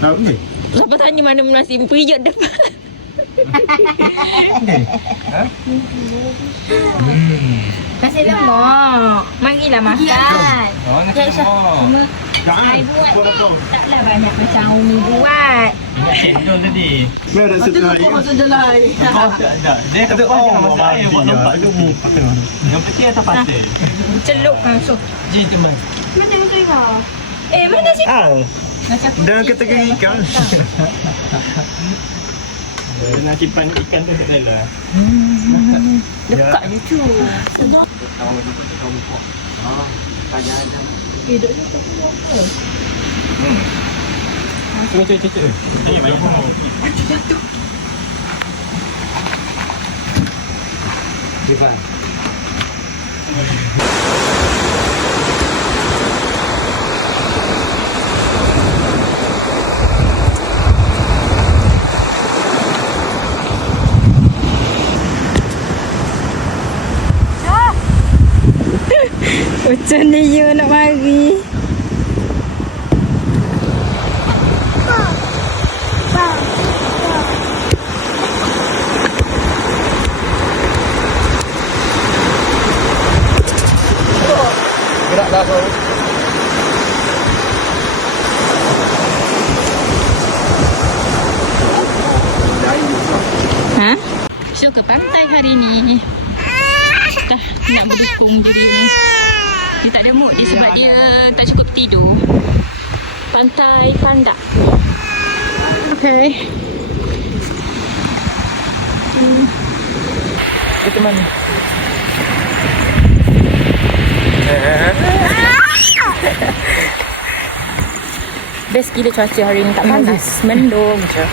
Tahu ni? Siapa tanya mana nasi pijat depan. Nasi lemak. Marilah makan. Oh, nak semua. Saya buat ni taklah banyak macam Umi buat. Ingat cendol tadi. Merah sedelai. Sedelai. Tak. Dia kata saya buat lompat tu. Yang penting atas pasir. Celup langsung. Ji teman. Mana saya? Mana sih? Dalam kategori ikan. Nak simpan ikan tu kat dalam. Dekat je tu. Sedap. Hidupnya tak apa. Cuba. Ini banyak. Jatuh. Cepat. Macam ni you nak mari. Gerak dah tu. Ha? So ke pantai hari ni. Dah nak berdukung jadi ni. Dia tak ada mood dia sebab dia tak cukup tidur. Pantai Tandak. Okay. Kita mana? Best gila cuaca hari ni, tak panas, mendung je.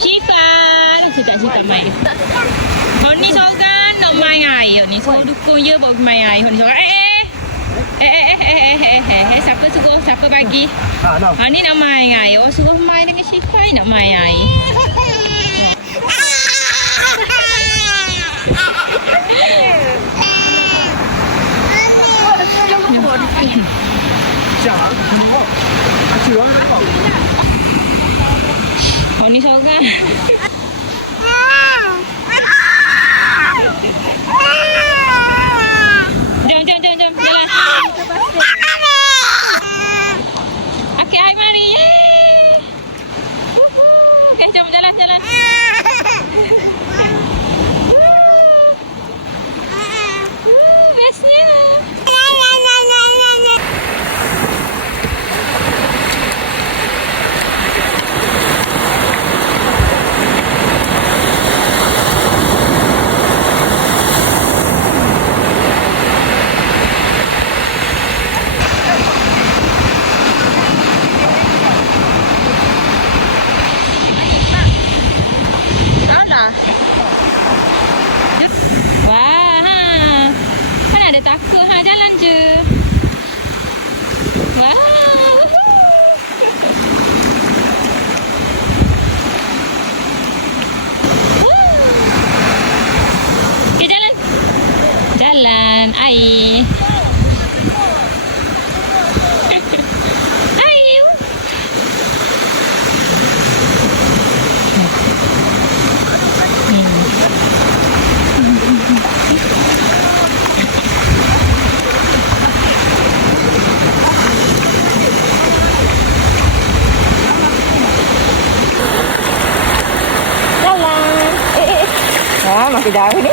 Syifa, tak Syifa main. Hon ni seorang nak main air ni. Suruh dukung je bawa main air. Hon ni seorang. Siapa bagi? Hon ni nak main air. Oh, suruh main dengan Syifa nak main air. Hon ni seorang. Jom, jalan. Okey, hai mari. Yeay. Okey, jom jalan. Bestnya. Wah, kan ada takut jalan je. Wah. Okay, jalan air. Masih jauh ni.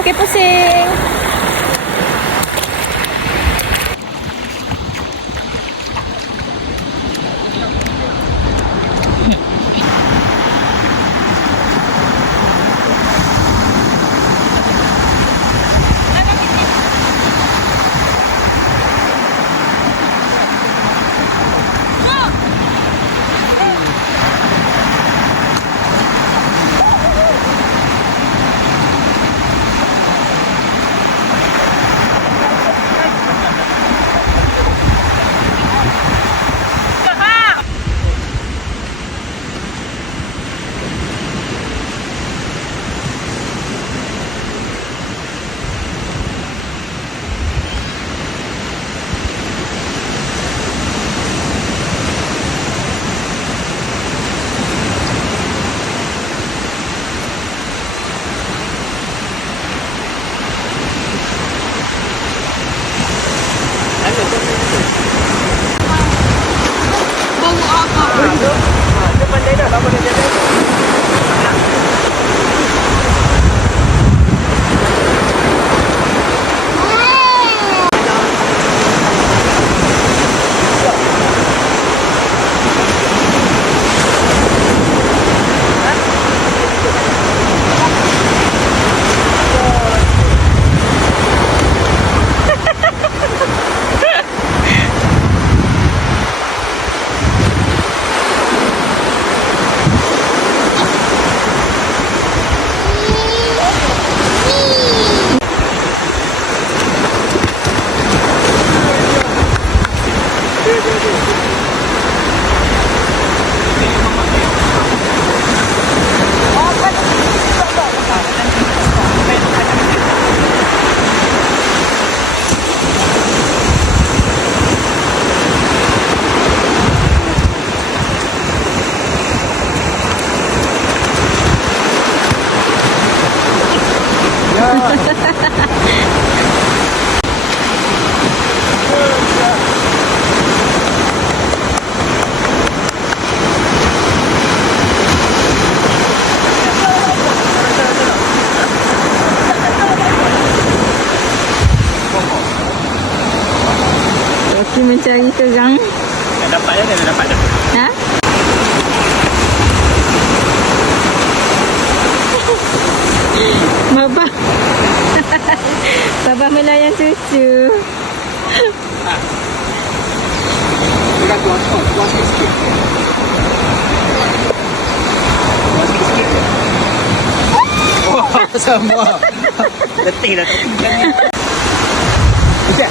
Okey, pusing. Rocky mencari kerang. Dah dapat dah, dah dapat dah. Ha? Baba. Baba melayan cucu. Kita tuas sikit. Wah, sama. Letih dah tak tinggal ni. Okey.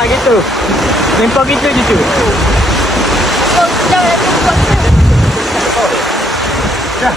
Gitu. Lempar gitu je tu. Dah.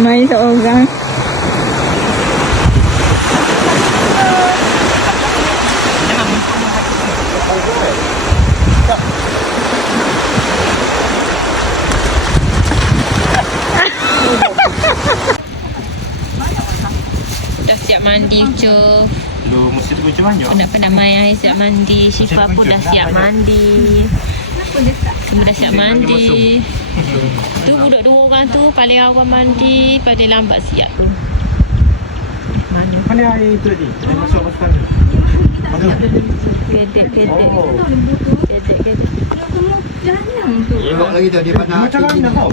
Mai seorang. Dah siap mandi je. Lu mesti tu macam mana? Penat-penat mai air siap mandi. Syifa pun dah siap mandi. Semua dah siap mandi. Tu budak dua orang tu paling awal mandi, paling lambat siap tu. Mana air tu tadi? Dia masuk pasal tu. Kedek. Oh. Kedek. Jangan tu. Tengok lagi tu dia pandang. Macam mana kau?